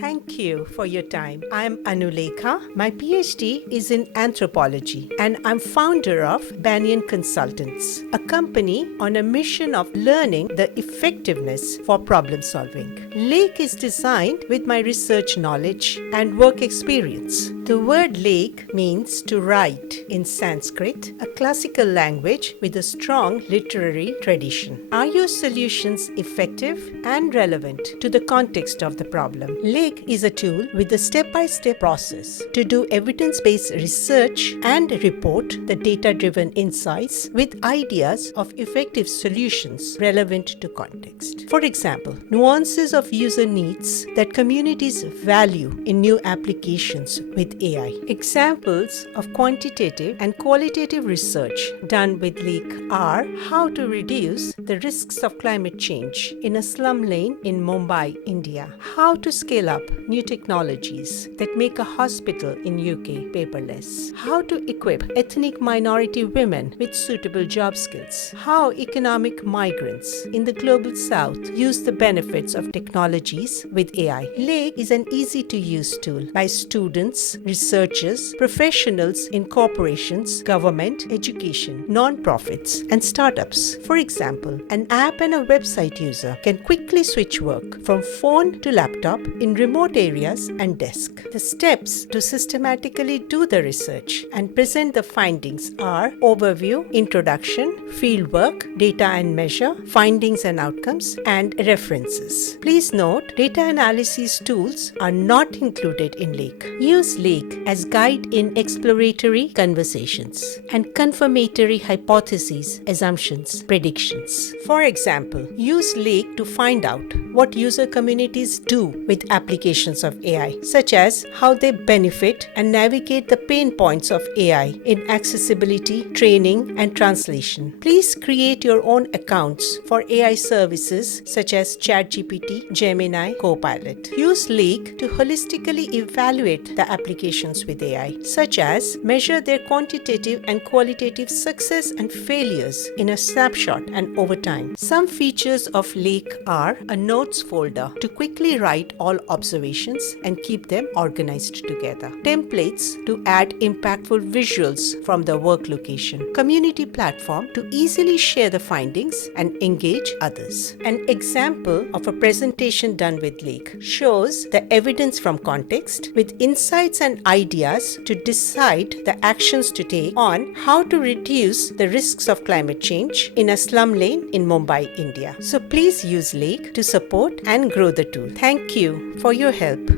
Thank you for your time. I'm Anulekha. My PhD is in anthropology, and I'm founder of Banyan Consultants, a company on a mission of learning the effectiveness for problem solving. Lek is designed with my research knowledge and work experience. The word lek means to write in Sanskrit, a classical language with a strong literary tradition. Are your solutions effective and relevant to the context of the problem? Lek is a tool with a step-by-step process to do evidence-based research and report the data-driven insights with ideas of effective solutions relevant to context. For example, nuances of user needs that communities value in new applications with AI. Examples of quantitative and qualitative research done with Lek are how to reduce the risks of climate change in a slum lane in Mumbai, India, how to scale up new technologies that make a hospital in UK paperless, how to equip ethnic minority women with suitable job skills, how economic migrants in the global south use the benefits of technologies with AI. Lek is an easy-to-use tool by students, researchers, professionals in corporations, government, education, non-profits, and startups. For example, an app and a website user can quickly switch work from phone to laptop in remote areas and desk. The steps to systematically do the research and present the findings are overview, introduction, fieldwork, data and measure, findings and outcomes, and references. Please note, data analysis tools are not included in Lek. Use Lek as guide in exploratory conversations and confirmatory hypotheses, assumptions, predictions. For example, use Lek to find out what user communities do with applications of AI, such as how they benefit and navigate the pain points of AI in accessibility, training, and translation. Please create your own accounts for AI services such as ChatGPT, Gemini, Copilot. Use Lek to holistically evaluate the applications with AI, such as measure their quantitative and qualitative success and failures in a snapshot and over time. Some features of Lek are a notes folder to quickly write all observations and keep them organized together, templates to add impactful visuals from the work location, community platform to easily share the findings and engage others. An example of a presentation done with Lek shows the evidence from context with insights and ideas to decide the actions to take on how to reduce the risks of climate change in a slum lane in Mumbai, India. So please use Lek to support and grow the tool. Thank you for your help.